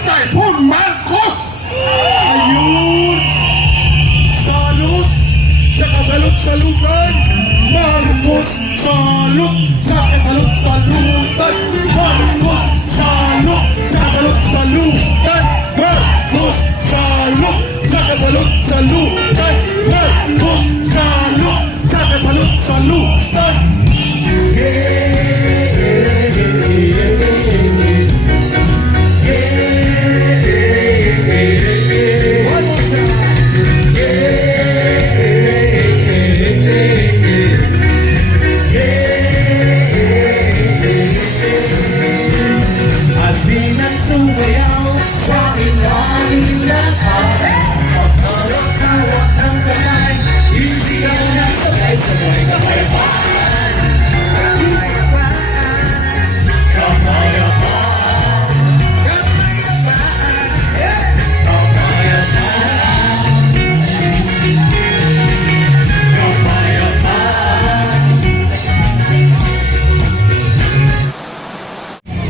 Super Typhoon Marcos! Ayun! Salot sa kasalut-salutan! Marcos, salot sa kasalut-salutan! Marcos, salot sa kasalut-salutan! Marcos, salot sa kasalut-salutan! Marcos, salot sa kasalut-salutan!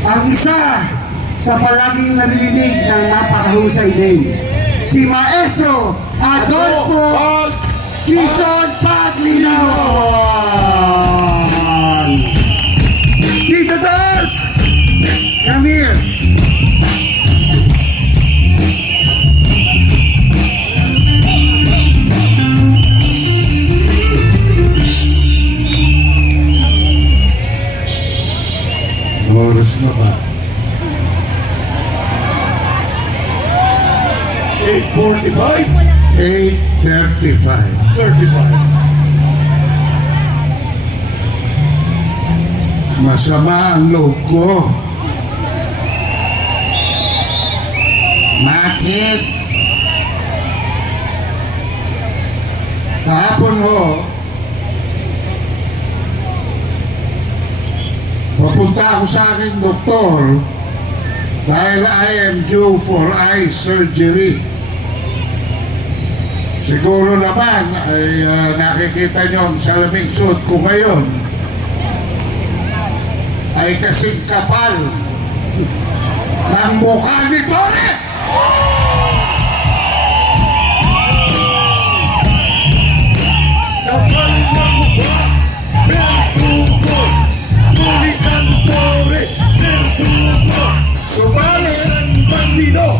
Ang isa sa palaging naririnig ng napakahusay din, si Maestro Adolfo Quezon Paglinawan. Tito Dolph! Come here! Oras na ba? 8:45? 8:35. 35. Masama ang loob ko. Bakit? Kahapon ho, papunta ako sa aking doktor dahil I am due for eye surgery. Siguro naman ay nakikita nyo ang salaming suot ko ngayon ay kasing kapal ng mukha ni Tore! Kapal na mukha, Verdugo! Tony Santore, Verdugo! Sumalisan bandido!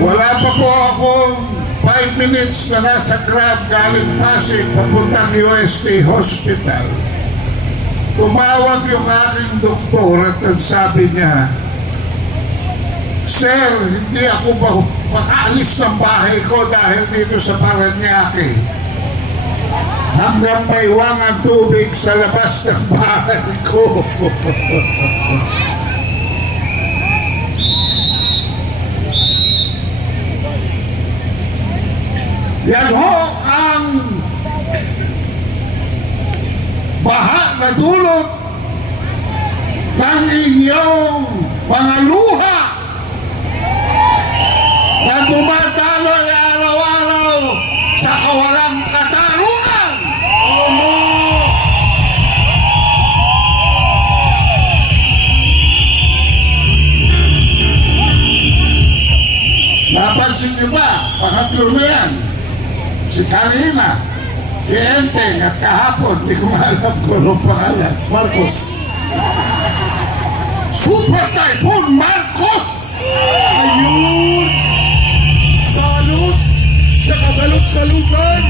Wala pa po akong 5 minutes na nasa Grab galing Pasig papuntang UST Hospital. Tumawag yung aking doktor at ang sabi niya, "Sir, hindi ako makaalis ng bahay ko dahil dito sa Paranaque. Hanggang may wangang tubig sa labas ng bahay ko." Yan ho ang baha na dulot ng inyong mga luha na dumadaloy araw-araw sa kawalang katarungan. Napansin niyo ba? Pangatlo na yan. Si Karina, si Enteng, at kahapon, di ko maalam kung anong pangalan. Marcos. Super Typhoon Marcos! Ayun! Salot sa kasalut-salutan!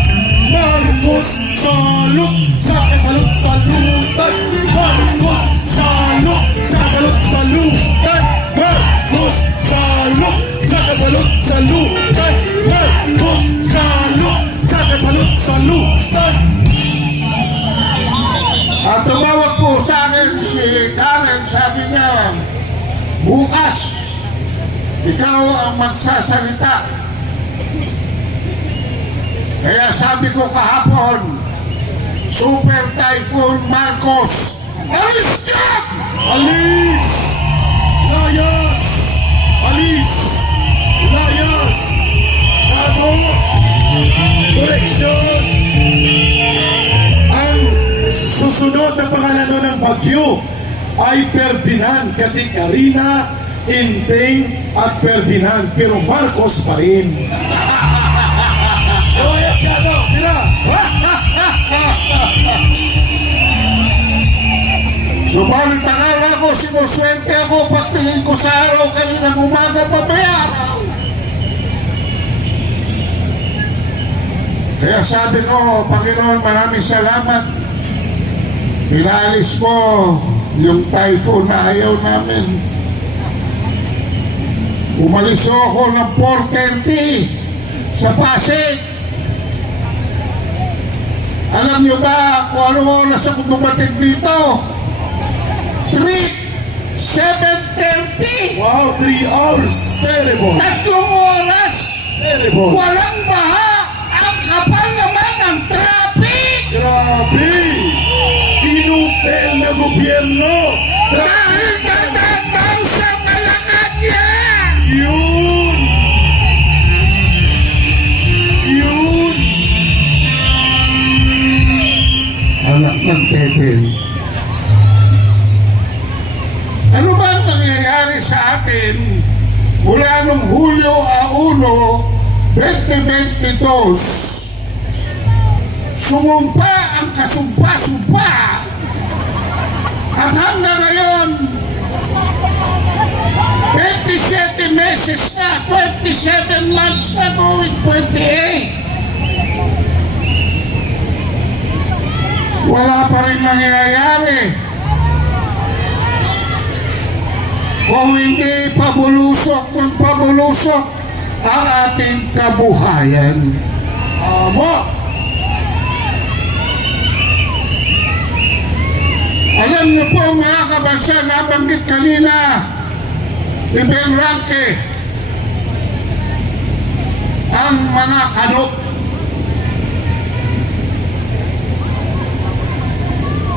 Marcos, salot sa kasalut-salutan! Marcos, salot sa kasalut-salutan! Marcos, salot sa kasalut-salutan! Marcos, salot sa kasalut-salutan! At tumawag po sa akin si Karen, sabi niya, bukas, ikaw ang magsasalita. Kaya sabi ko kahapon, Super Typhoon Marcos, alis dyan! Alis! Layas! Alis! Layas! Tago! Koreksyon! Ang susunod na pangalan ng bagyo ay Ferdinand kasi Karina, Inting at Ferdinand pero Marcos pa rin. Kaya ka daw, tira! Subalit akala ko sinuswerte ako pagtingin ko sa araw kanina umaga babayaraw. Kaya sabi ko, Panginoon, maraming salamat. Pinalis mo yung typhoon na ayaw namin. Umalis ako ng 4:30 sa Pasig. Alam nyo ba kung ano oras ako dumating dito? 7:30. Wow, 3 hours. Terrible. 3 oras. Terrible. Walang baha. Ang kapal naman ng traffic. Grabe! Inutel na gobyerno! Dahil tatataw sa Malacanang. Yun! Yun! Anak ng Tete. Ano ba ang nangyayari sa atin mula nung Hulyo 1, 2022? Sumumpa ang kasumpa-sumpa at hanggang ngayon 27 meses na, 27 months na going 28. Wala pa rin nangyayari. Kung hindi pabulusok ng pabulusok ang ating kabuhayan. Tama! Alam niyo po mga kabansa, nabanggit kanina ni Ben Ranke ang mga kanok.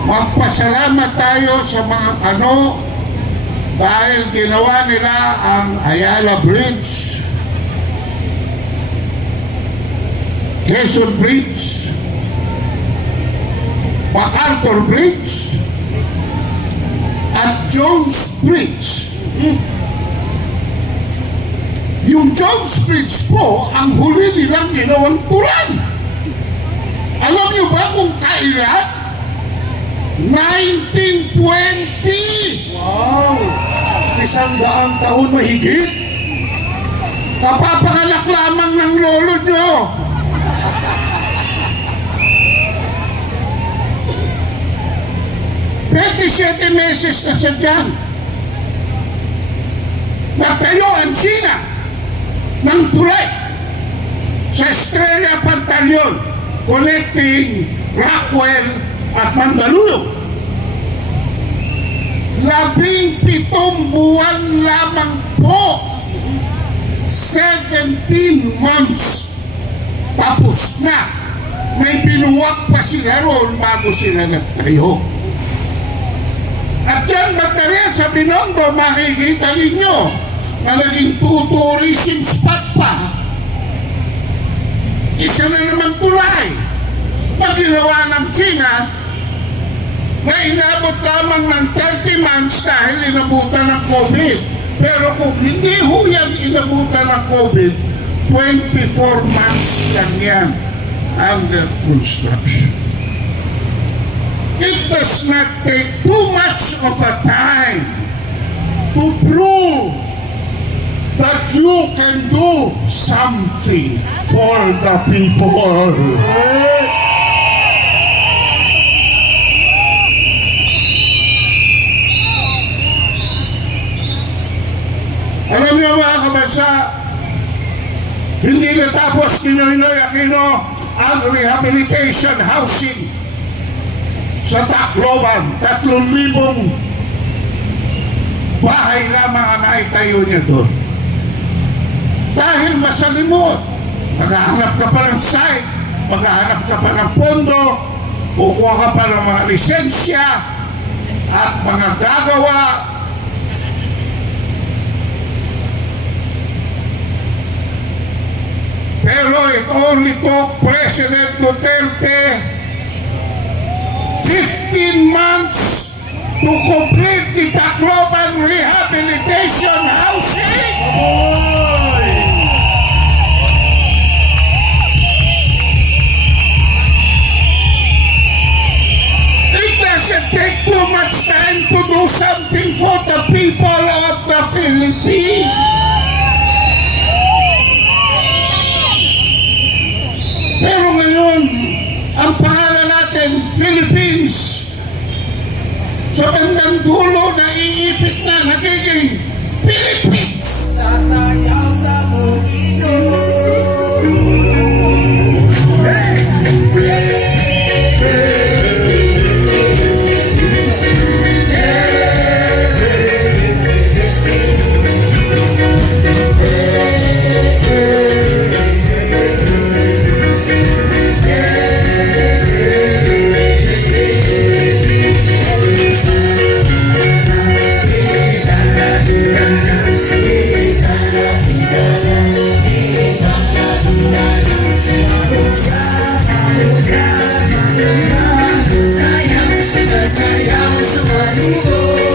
Magpasalamat tayo sa mga kanok dahil ginawa nila ang Ayala Bridge, Quezon Bridge, MacArthur Bridge, at Jones Bridge. Yung Jones Bridge po, ang huli nilang ginawang tulay. Alam niyo ba kung kailan? 1920! Wow! 100 taon mahigit! Kapapanganak lamang ng lolo nyo. Siyete meses na siya dyan. Nagtayo ang China ng tulay sa Estrella Pantaleon connecting Rockwell at Mandaluyong. 17 buwan lamang po, 17 months tapos na. May binuwak pa sila roon bago sila nagtayo. At yan, baterya sa Binondo, makikita ninyo na naging tourism spot pa. Isa na naman tulay na ginawa ng China na inabot lamang ng 30 months dahil inabutan ng COVID. Pero kung hindi ho yan inabutan ng COVID, 24 months lang yan under construction. It does not take too much of a time to prove that you can do something for the people. Alam niyo mga kabansa, hindi natapos ni Noynoy Aquino ang rehabilitation housing sa Tacloban. 3,000 bahay lamang ang naitayo niya doon. Dahil masalimot, maghahanap ka pa ng site, maghahanap ka pa ng pondo, kukuha ka pa ng mga lisensya at mga gagawa. Pero it only took President Duterte 15 months to complete the Tacloban Rehabilitation Housing. It doesn't take too much time to do something for the people of the Philippines. Pero ngayon, ang pangalan natin, Philippines, sa bandang dulo na iipit na nagiging Philippines. Sasayaw sa bukino. Sasayaw sa bukino.